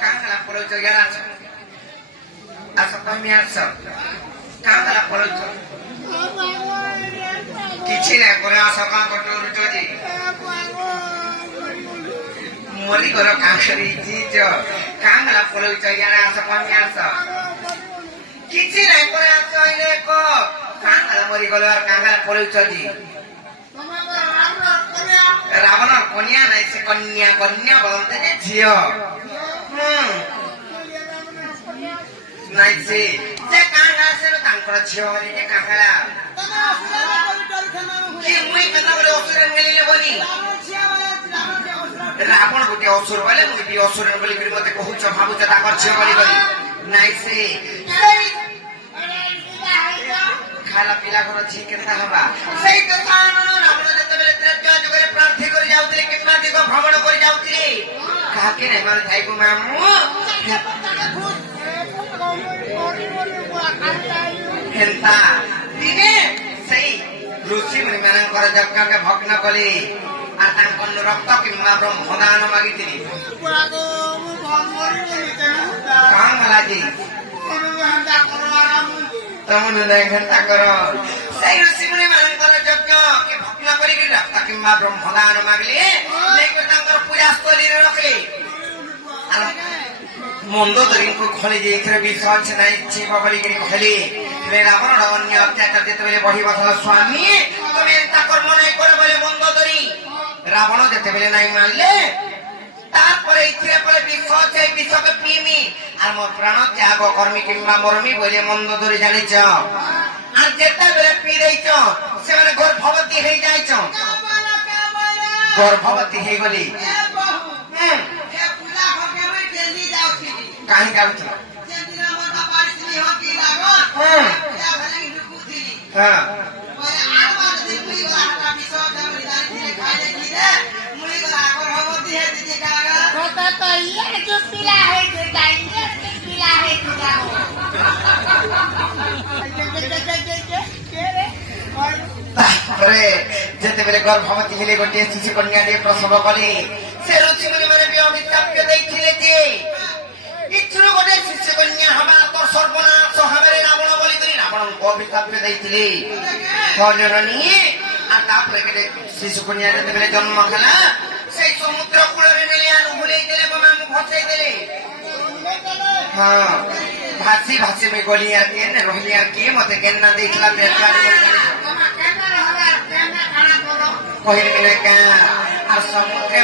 କାଙ୍ଗଲା ପଳଉଛ ଇଆଡେ ଆସ ଆସ ତମେ ଆସ କାଙ୍ଗଲା ପଳଉଛ କିଛି ନାହିଁ ପରେ ଆସ କାଁ କରୁଛ ଯେ ମରିଗଲ କାଙ୍କରି ଜିଜ କାଙ୍ଗଲା ପଳଉଛ ଇଆଡେ ଆସ ତମେ ଆସ କିଛି ନାହିଁ ପରେ ଆସ ଏଇନେ କହ କାଙ୍ଗଲା ମରିଗଲ আর କାଙ୍ଗଲା ପଳଉଛ ଯେ ରାବଣ କନ୍ୟା ନାହିଁ ସେ କନ୍ୟା କନ୍ୟା ବଳନ୍ତେ ଯେ ଝିଅ ନାଇଁ ସେ କାଙ୍ଗଲା ସେନ ତାଙ୍କର ଝିଅ ହରି ଯେ କାଙ୍ଗଲା କି ମୁଇଁ କେତେ ବଳେ ଅସୁର ମିଳିଲେ ବୋଲି ରାବଣ ଗୋଟେ ଅସୁର ବୋଲେ ମୁଁ ବି ଅସୁର ବୋଲିକିରି ମତେ କହୁଛ ଭାବୁଛ ତାଙ୍କର ଝିଅ ବୋଲି ନାଇଁ ସେ ଖାଇଲା ପିଲା ଘର ଝି କେନ୍ତା ହବା ସେଇ ତ ରାବଣ ଯେତେବେଳେ ତ୍ରେତୟା ଯୁଗରେ ପ୍ରାର୍ଥୀ କରି ଯାଉଥିଲେ କିମ୍ବା ଦିଗ ଭ୍ରମଣ କରି ଯାଉଥିଲେ କାହାକି ନାଇଁ ମାନେ ଥାଇକୁ ମାମୁ ହେନ୍ତା ଦିନେ ସେଇ ଋଷି ମୁନି ମାନଙ୍କର ଯଜ୍ଞକେ ଭଗ୍ନ କଲେ আর তাঙ্কর রক্ত কিংবা ব্রহ্মদান মাগিଥିଲି কাম লাজি ତମେ ଘଣ୍ଟା କର ସେଇ ଋଷି ମୁନି ମାନଙ୍କର ଯଜ୍ଞ କି ଭଗ୍ନ କରିକି ରକ୍ତ କିମ୍ବା ବ୍ରହ୍ମଦାନ ମାଗିଲେ ନେଇକରି ତାଙ୍କର ପୂଜାସ୍ଥଳୀରେ ରଖିଲେ ମନ୍ଦୋଦରୀଙ୍କୁ ଖୋଲି ଯେ ଏଥିରେ ବିଷ ଅଛି ନାହିଁ ଛିବ ବୋଲିକିରି କହିଲେ ରାବଣ ଅନ୍ୟ ଅତ୍ୟାଚାର ଯେତେବେଳେ ବଢିବ ସ୍ୱାମୀ ତମେ ଏନ୍ତା କର୍ମ ନାଇଁ କର ବୋଲେ ମନ୍ଦୋଦରୀ ରାବଣ ଯେତେବେଳେ ନାଇଁ ମାନିଲେ তারপরে এଥିরে পরে বিষ আছে বিষকে পিমি আর মোর প্রাণ ত্যাগ কর্মী কিংবা মরমি বলে মন্দ ধরে জানিছ আর যেতেবেলে পি দেইছ সেমানে গর্ভবতী হয়ে যাইছ গর্ভবতী হয়ে গলি কাহি যাଉছিল হ্যাঁ যেতেবেলে গর্ভবতী হলে গোটিয়ে শিশু কন্যাটিয়ে প্রসব কলে সে ঋষি মুনি মানে বি অভিশাপ ଦେଇଥିଲେ যে ইচ্ছুর গোটে শিশু কন্যা হবা তো সর্বনাশ হবে রাবণ বলি করে রাবণকে অভিশাপ ଦେଇଥିଲେ হজরণী আর তারপরে শিশু কন্যা যেতেবেলে জন্ম খেলা সেই সমুদ্র কূଳରେ নেলে আর ভুলেই দেলে বোমাকে ভসাই দেলে হ্যাঁ ভাসি ভাসি মে গলি আর কে রহিলি আর কে মতে কেন্না দেখলা কহিলে আর সমুদ্রে